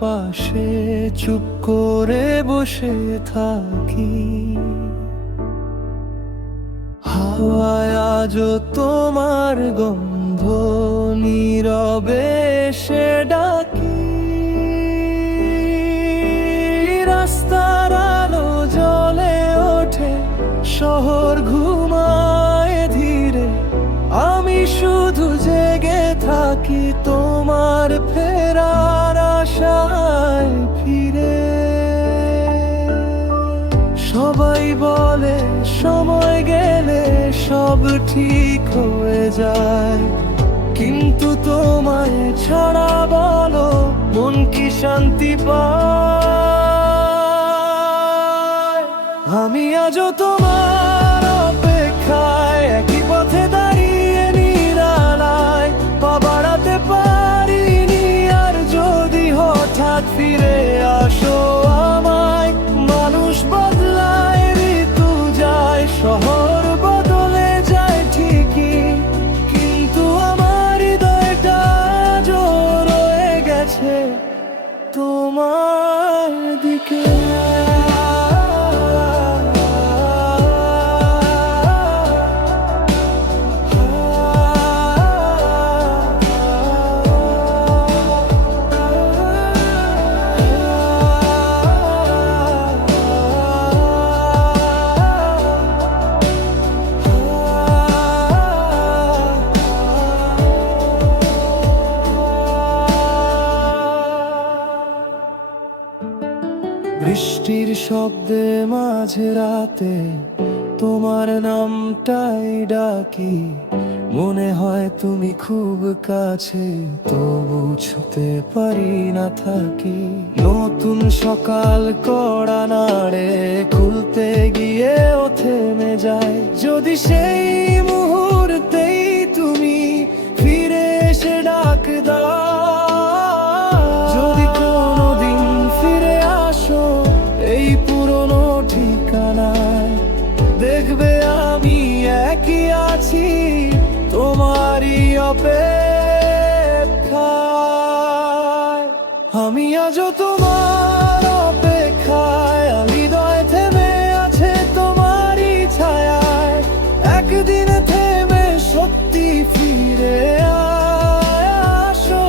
পাশে চুপ করে বসে থাকি। হাওয়ায় আজও তোমার গন্ধ নীরবে এসে ডাকি। রাস্তার আলো জ্বলে ওঠে, শহর ঘুমায় ধীরে, আমি শুধু জেগে থাকি তোমার ফেরার আশায় ফিরে। সবাই বলে সময় গেলে সব ঠিক হয়ে যায়, কিন্তু তোমায় ছাড়া বলো মন কি শান্তি পায়? আমি আজও তোমার অপেক্ষায় একই পথে দাঁড়িয়ে নিরালায়, পা বাড়াতে পারিনি আর যদি হঠাৎ ফিরে আসো আমায়। মানুষ বদলায়, ঋতু যায়, শহর বদলে যায় ঠিকই, কিন্তু আমার হৃদয়টা আজও রয়ে গেছে তোমার দিকে। বৃষ্টির শব্দে মাঝে রাতে তোমার নামটাই ডাকি, মনে হয় তুমি খুব কাছে, তবু ছুতে পারি না থাকি। নতুন সকাল কড়া নাড়ে, খুলতে গিয়েও থেমে যায়, যদি সেই মুহূর্তেই তুমি ফিরে এসে ডাক দাও। যদি কোনোদিন ফিরে আসো এই পুরনো ঠিকানায়, দেখবে আমি একই আছি তোমারই অপেক্ষায়। আমি আজও তোমার অপেক্ষায়, হৃদয় থেমে আছে তোমারই ছায়ায়। একদিন থেমে সত্যি ফিরে আসো,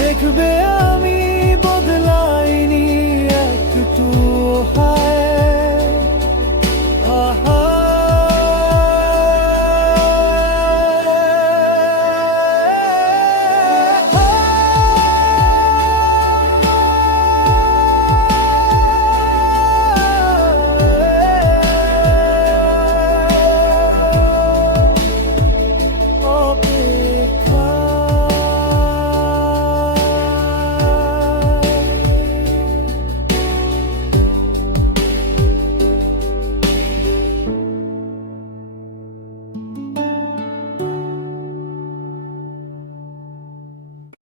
দেখবে আমি বদলাইনি একটু।